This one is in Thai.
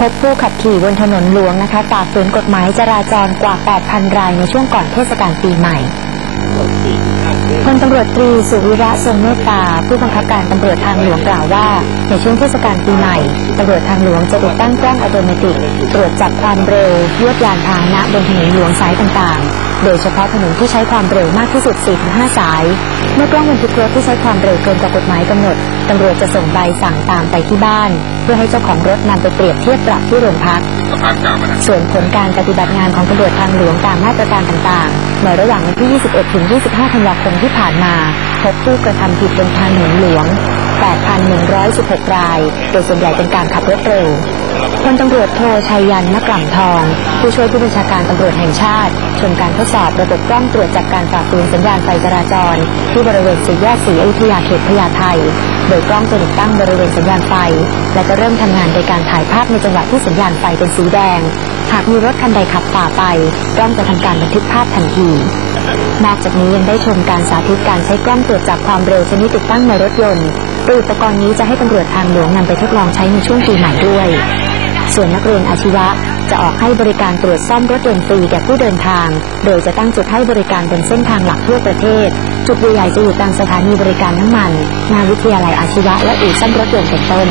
พบผู้ขับขี่บนถนนหลวงนะคะฝ่าฝืนกฎหมายจราจรกว่า 8,000 รายในช่วงก่อนเทศกาลปีใหม่พลตำรวจตรีสุวิระทรงเมตตา ผู้บังคับการตำรวจทางหลวงกล่าวว่า ในช่วงเทศกาลปีใหม่ตำรวจทางหลวงจะติดตั้งกล้องอัตโนมัติตรวจจับความเร็วยวดยานพาหนะบนถนนหลวงสายต่างๆ โดยเฉพาะถนนที่ใช้ความเร็วมากที่สุด 4-5 สาย เมื่อกล้องบันทึกรถที่ใช้ความเร็วเกินกว่ากฎหมายกำหนดตำรวจจะส่งใบสั่งตามไปที่บ้าน เพื่อให้เจ้าของรถนำไปเปรียบเทียบปรับที่โรงพัก ส่วนผลการปฏิบัติงานของตำรวจทางหลวงตามมาตรการต่างๆ ในระหว่างวันที่ 21-25 ธันวาคมที่ผ่านมาพบผู้กระทำผิดบนทางหลวง 8,116 ราย โดยส่วนใหญ่เป็นการขับรถเร็วพลตำรวจโทชัยยันมะกล่ำทอง ผู้ช่วยผู้บัญชาการตำรวจแห่งชาติ ชมการทดสอบระบบกล้องตรวจจับการฝ่าฝืนสัญญาณไฟจราจร ที่บริเวณสี่แยกสีอยุธยาเขตพญาไทโดยกล้องจะติดตั้งบริเวณสัญญาณไฟ และจะเริ่มทำงานโดยการถ่ายภาพในจังหวะที่สัญญาณไฟเป็นสีแดง หากมีรถคันใดขับฝ่าไป กล้องจะทำการบันทึกภาพทันทีนอกจากนี้ยังได้ชมการสาธิตการใช้กล้องตรวจจับความเร็วชนิดติดตั้งในรถยนต์ โดยอุปกรณ์นี้จะให้ตำรวจทางหลวงนำไปทดลองใช้ในช่วงปีใหม่ด้วย ส่วนนักเรียนอาชีวะจะออกให้บริการตรวจซ่อมรถยนต์ฟรีแก่ผู้เดินทาง โดยจะตั้งจุดให้บริการบนเส้นทางหลักทั่วประเทศ จุดใหญ่จะอยู่ตามสถานีบริการน้ำมันงานวิทยาลัยอาชีวะและอู่ซ่อมรถยนต์เป็นต้น